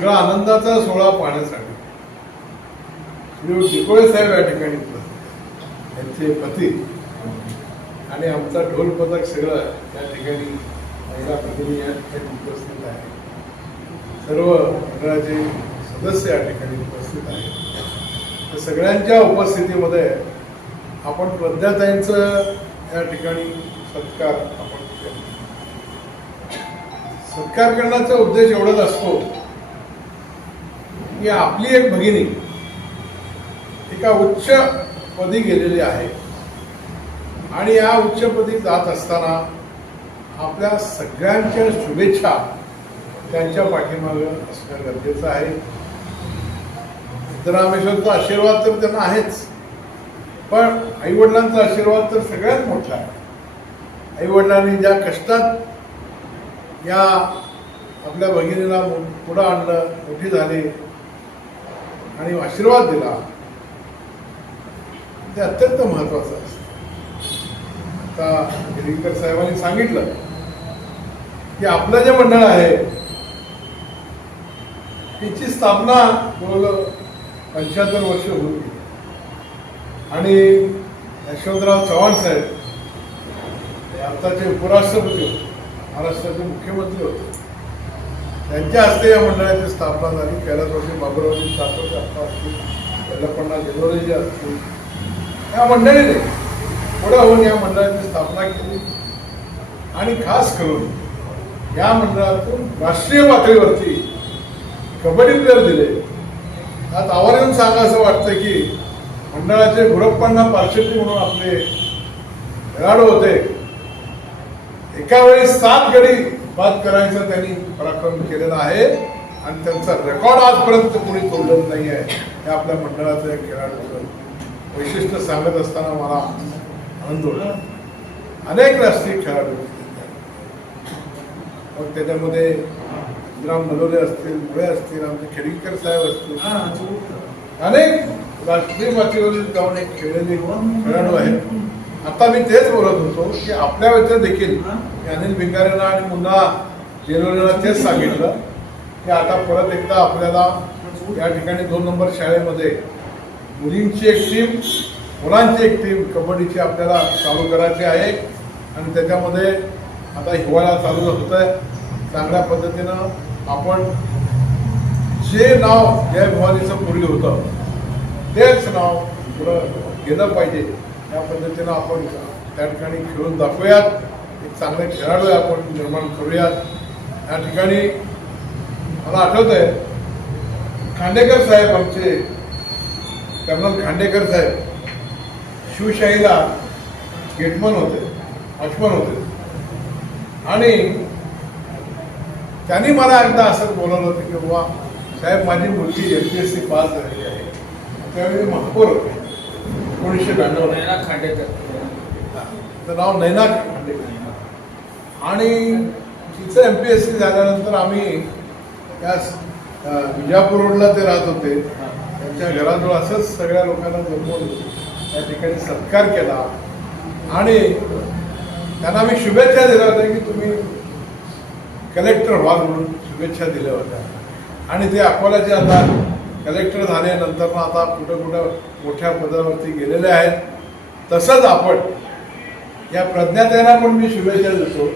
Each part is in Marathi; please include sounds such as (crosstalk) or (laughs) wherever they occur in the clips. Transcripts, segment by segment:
सगळा आनंदाचा सोहळा पाहण्यासाठी श्री डिकोळे साहेब या ठिकाणी त्यांचे पती. आणि आमचा ढोल पथक सगळं या ठिकाणी महिला प्रतिनिधी या ठिकाणी उपस्थित आहे. सर्व मंडळाचे सदस्य या ठिकाणी उपस्थित आहेत. तर सगळ्यांच्या उपस्थितीमध्ये आपण प्रज्ञाताईंचं या ठिकाणी सत्कार आपण सत्कार करण्याचा उद्देश एवढाच असतो की आपली एक भगिनी. एका उच्च पदी गेलेली आहे. आणि या उच्चपदी जात असताना आपल्या सगळ्यांच्या शुभेच्छा त्यांच्या पाठीमागं असणं गरजेचं आहे. सिद्धरामेश्वरचा आशीर्वाद तर त्यांना आहेच. पण आईवडिलांचा आशीर्वाद तर सगळ्यात मोठा आहे. आईवडिलांनी ज्या कष्टात या आपल्या भगिनीला पुढं आणलं मोठी झाली आणि आशीर्वाद दिला. ते अत्यंत महत्वाचं असतं आता गिरीकर साहेबांनी सांगितलं की आपलं जे मंडळ आहे तिची स्थापना जवळजवळ पंच्याहत्तर वर्ष होऊन गेली. आणि यशवंतराव चव्हाण साहेब हे आताचे उपराष्ट्रपती होते महाराष्ट्राचे मुख्यमंत्री होते. त्यांच्या हस्ते या मंडळाची स्थापना झाली. कैलासवासी बाबुरावजी सातवते आत्ता असतील वेलपण्णा जेलोरेजी असतील या मंडळीने पुढे होऊन या मंडळाची स्थापना केली. आणि खास करून या मंडळातून राष्ट्रीय पातळीवरती कबड्डी प्लेअर दिले. आज आवर्जून सांगा असं वाटतं की मंडळाचे गुरप्पांना पार्शेटी म्हणून आपले खेळाडू होते. एका वेळी सात गडी बाद करायचा त्यांनी पराक्रम केलेला आहे. आणि त्यांचा रेकॉर्ड आजपर्यंत कोणी तोडलेलं नाही आहे. हे आपल्या मंडळाचं एक खेळाडूचं वैशिष्ट्य सांगत असताना मला आनंद होता. अनेक राष्ट्रीय खेळाडू. मग त्याच्यामध्ये राम नलोरे असतील मुळे असतील आमचे खेडीकर साहेब असतील. अनेक राष्ट्रीय पातळीवर जाऊन एक खेळलेले खेळाडू आहेत. आता मी तेच बोलत होतो की आपल्या व्यतिरिक्त देखील अनिल भिंगारेला आणि पुन्हा जेलोरेला तेच सांगितलं की आता परत एकदा आपल्याला या ठिकाणी दोन नंबर शाळेमध्ये मुलींची एक टीम मुलांची एक टीम कबड्डीची आपल्याला चालू करायची आहे. आणि त्याच्यामध्ये आता हिवाळा चालू होत आहे चांगल्या पद्धतीनं आपण जे नाव जय भवानीचं पूर्वी होतं तेच नाव पुढं गेलं पाहिजे. या पद्धतीनं आपण त्या ठिकाणी खेळून दाखवूयात. एक चांगले खेळाडू आपण निर्माण करूयात. या ठिकाणी मला आठवत आहे खांडेकर साहेब आमचे कर्नल खांडेकर साहेब शिवशाहीला गेटमन होते वॉचमन होते. आणि त्यांनी मला एकदा असं बोलवलं होतं की बाबा साहेब माझी मुलगी M P S C pass झालेली आहे. त्यावेळी महापौर होते. एकोणीसशे ब्याण्णव नैना खांडेकर तर नाव नैना खांडेकर आणि तिचं एम पी एस सी झाल्यानंतर आम्ही त्या विजापूर रोडला ते राहत होते. त्यांच्या घराजवळ असंच सगळ्या लोकांना जमवून त्या ठिकाणी सत्कार केला. आणि त्यांना मी शुभेच्छा दिल्या होत्या की तुम्ही कलेक्टर व्हा म्हणून शुभेच्छा दिल्या होत्या. आणि ते अकोल्याचे आता कलेक्टर झाल्यानंतर मग आता कुठं कुठं मोठ्या पदावरती गेलेले आहेत. तसंच आपण या प्रज्ञाताईंना पण मी शुभेच्छा देतो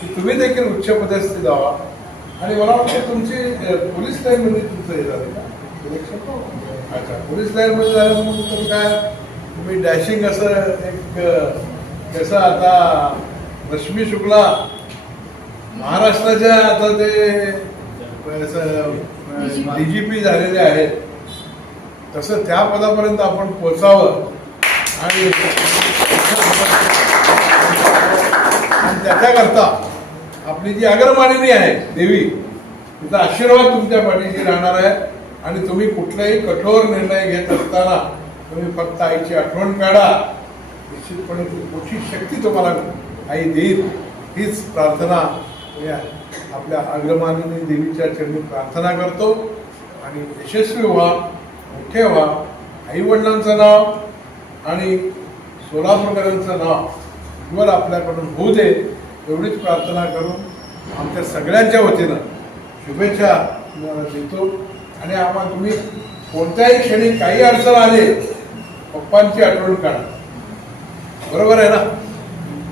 की तुम्ही देखील उच्च पदस्थित व्हा आणि मला वाटतं तुमची पोलीस लाईनमध्ये तुमचं हे झालं का सिलेक्शन अच्छा पोलीस लाईनमध्ये झालं म्हणून तर काय तुम्ही डॅशिंग असं एक कसं आता रश्मी शुक्ला महाराष्ट्राच्या आता ते डी जी पी झालेले आहेत. तसं त्या पदापर्यंत आपण पोचावं आणि त्याच्याकरता आपली जी अग्रमानिनी आहे देवी तिचा आशीर्वाद तुमच्या पाठीशी राहणार आहे. आणि तुम्ही कुठलाही कठोर निर्णय घेत असताना तुम्ही फक्त आईची आठवण काढा. निश्चितपणे मोठी शक्ती तुम्हाला आई देईल. हीच प्रार्थना आहे. आपल्या अग्रमानिनी देवीच्या चरणी प्रार्थना करतो. आणि यशस्वी व्हा मोठे व्हा. आई वडिलांचं नाव आणि सोलापूरकरांचं नाव उज्ज्वल आपल्याकडून होऊ दे एवढीच प्रार्थना करून आमच्या सगळ्यांच्या वतीनं शुभेच्छा तुम्हाला देतो. आणि आम्हाला तुम्ही कोणत्याही क्षणी काही अडचण आले पप्पांची आठवण काढा. बरोबर आहे ना?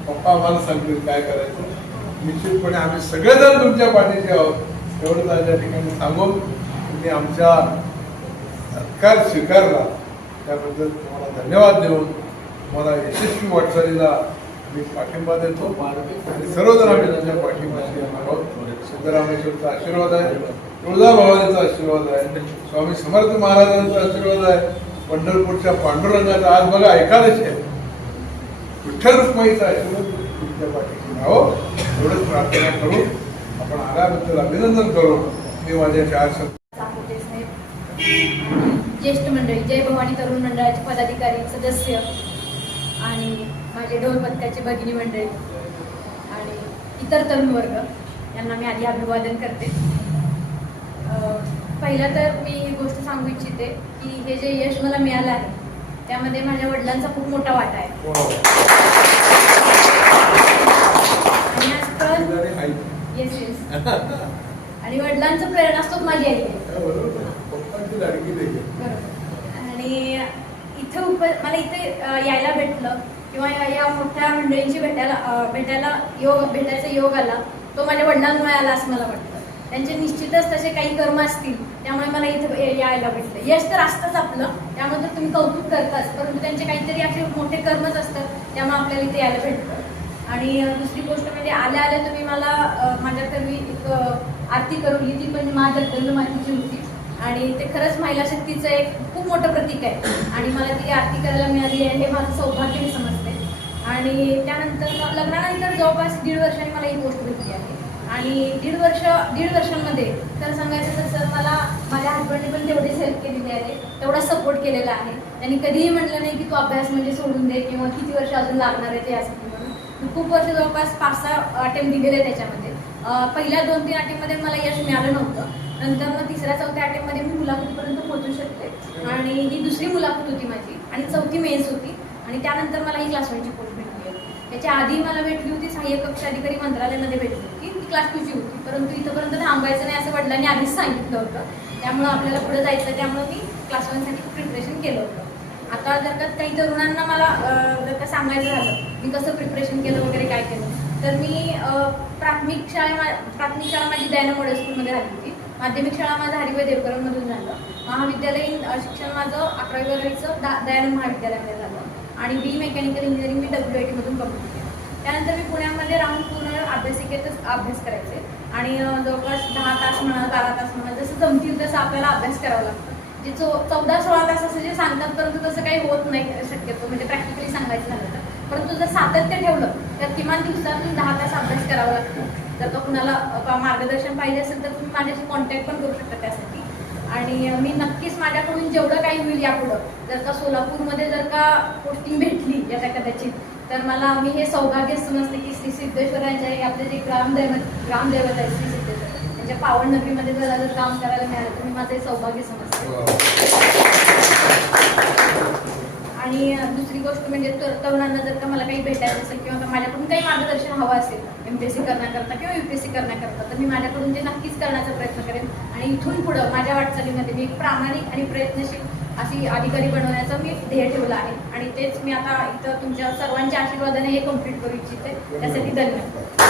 पप्पा आम्हाला सांगतील काय करायचं. निश्चितपणे आम्ही सगळेजण तुमच्या पाठीचे आहोत. एवढंच आज या ठिकाणी सांगून तुम्ही आमच्या सत्कार स्वीकारला. त्याबद्दल तुम्हाला धन्यवाद देऊन तुम्हाला यशस्वी वाटचालीला मी पाठिंबा देतो. आणि सर्वजण आम्ही त्यांच्या पाठिंबाशी येणार आहोत. सिद्धरामेश्वरचा आशीर्वाद आहे. तुळजाभवानीचा आशीर्वाद आहे. स्वामी समर्थ महाराजांचा आशीर्वाद आहे. पंढरपूरच्या पांडुरंगाचा आज बघा एकादशी आहे. विठ्ठल रुक्माईचा आशीर्वाद तुमच्या पाठीशी राहो एवढंच प्रार्थना करून आपण आल्याबद्दल अभिनंदन करून मी माझ्या चार ज्येष्ठ मंडळी जय भवानी तरुण मंडळाचे पदाधिकारी सदस्य आणि माझे ढोल पथकाचे भगिनी मंडळी आणि इतर तरुण वर्ग यांना मी आधी अभिवादन करते. पहिलं तर मी ही गोष्ट सांगू इच्छिते की हे जे यश मला मिळालं आहे त्यामध्ये माझ्या वडिलांचा खूप मोठा वाटा आहे. आणि आजकाल येस येस आणि (laughs) वडिलांचं प्रेरणास्त्रोत माझी आई. आणि इथं उप मला इथे यायला भेटलं किंवा या मोठ्या मंडळींची भेटायला भेटायला योग भेटायचा योग आला तो माझ्या वडिलांमुळे आला असं मला वाटतं. त्यांचे निश्चितच तसे काही कर्म असतील त्यामुळे मला इथं यायला भेटलं. यश तर असतंच आपलं त्यामुळे तर तुम्ही कौतुक करताच परंतु त्यांचे काहीतरी असे मोठे कर्मच असतात त्यामुळे आपल्याला इथे यायला भेटतं. आणि दुसरी गोष्ट म्हणजे आल्या आल्या तुम्ही मला अ, माझ्याकडे एक आरती करून घेतली पण माझ्या दंड मातीची होती. आणि ते खरंच महिला शक्तीचं एक खूप मोठं प्रतीक आहे. आणि मला ती आरती करायला मिळाली आहे हे माझं सौभाग्य मी समजते. आणि त्यानंतर मग लग्नानंतर जवळपास दीड वर्षांनी मला ही गोष्ट भेटली आहे. आणि दीड वर्ष दीड वर्षांमध्ये तर सांगायचं तसं मला माझ्या हजबंडने पण तेवढीच हेल्प केलेली आहे तेवढा सपोर्ट केलेला आहे. त्यांनी कधीही म्हटलं नाही की तू अभ्यास म्हणजे सोडून दे किंवा किती वर्ष अजून लागणार आहे ते यासाठी म्हणून. खूप वर्ष जवळपास पाच सहा अटेम्प्ट दिलेले आहे त्याच्यामध्ये पहिल्या दोन तीन अटेम्पमध्ये मला यश मिळालं नव्हतं. नंतर मग तिसऱ्या चौथ्या अटेम्पमध्ये मी मुलाखतीपर्यंत पोहोचू शकते आणि ही दुसरी मुलाखत होती माझी आणि चौथी मेन्स होती. आणि त्यानंतर मला ही क्लास वनची पोस्ट भेटली. त्याच्या आधी मला भेटली होती सहाय्यक कक्ष अधिकारी मंत्रालयामध्ये भेटली होती. ती क्लास टूची होती. परंतु इथंपर्यंत थांबायचं नाही असं वडिलांनी आधीच सांगितलं होतं. त्यामुळं आपल्याला पुढे जायचं त्यामुळं मी क्लास वनसाठी प्रिपरेशन केलं होतं. आता जर का काही तरुणांना मला जर का सांगायचं झालं मी कसं प्रिपरेशन केलं वगैरे काय केलं तर मी प्राथमिक शाळा मा- प्राथमिक शाळा माझी दयानंद स्कूलमध्ये झाली होती. माध्यमिक शाळा माझं हरिभाई देवकरांमधून झालं. महाविद्यालयीन शिक्षण माझं अकरावी बारावीचं दा दयानंद महाविद्यालयामध्ये झालं. आणि बी मेकॅनिकल इंजिनिअरिंग मी डब्ल्यू आय टीमधून कंप्लीट केलं त्यानंतर मी पुण्यामध्ये राहून पूर्ण अभ्यासिकेतच अभ्यास करायचे. आणि जवळपास दहा तास म्हणा बारा तास म्हणा जसं जमतील तसं आपल्याला अभ्यास करावा लागतो. जे चो चौदा सोळा तास असं जे सांगतात परंतु तसं काही होत नाही शक्यतो. म्हणजे प्रॅक्टिकली सांगायचं झालं तर. परंतु जर सातत्य ठेवलं तर किमान दिवसातून दहा तास अभ्यास करावा लागतो. जर तो कुणाला मार्गदर्शन पाहिजे असेल तर तुम्ही माझ्याशी कॉन्टॅक्ट पण करू शकता त्यासाठी. आणि मी नक्कीच माझ्याकडून जेवढं काही होईल यापुढं जर का सोलापूरमध्ये जर का पोस्टिंग भेटली याच्या कदाचित तर मला मी हे सौभाग्य समजते की श्री सिद्धेश्वरांचे आपले जे ग्रामदैवत ग्रामदैवत आहे श्री सिद्धेश्वर त्यांच्या पावन नगरीमध्ये जर जर काम करायला मिळालं तर मी माझं हे सौभाग्य समजते. आणि दुसरी गोष्ट म्हणजे तरुणांना जर का मला काही भेटायचं असेल किंवा माझ्याकडून काही मार्गदर्शन हवं असेल एम पी एस सी करण्याकरता किंवा यू पी एस सी करण्याकरता तर मी माझ्याकडून ते नक्कीच करण्याचा प्रयत्न करेन. आणि इथून पुढं माझ्या वाटचालीमध्ये मी एक प्रामाणिक आणि प्रयत्नशील अशी अधिकारी बनवण्याचं मी ध्येय ठेवलं आहे. आणि तेच मी आता इथं तुमच्या सर्वांच्या आशीर्वादाने हे कंप्लीट करू इच्छिते. त्यासाठी धन्यवाद.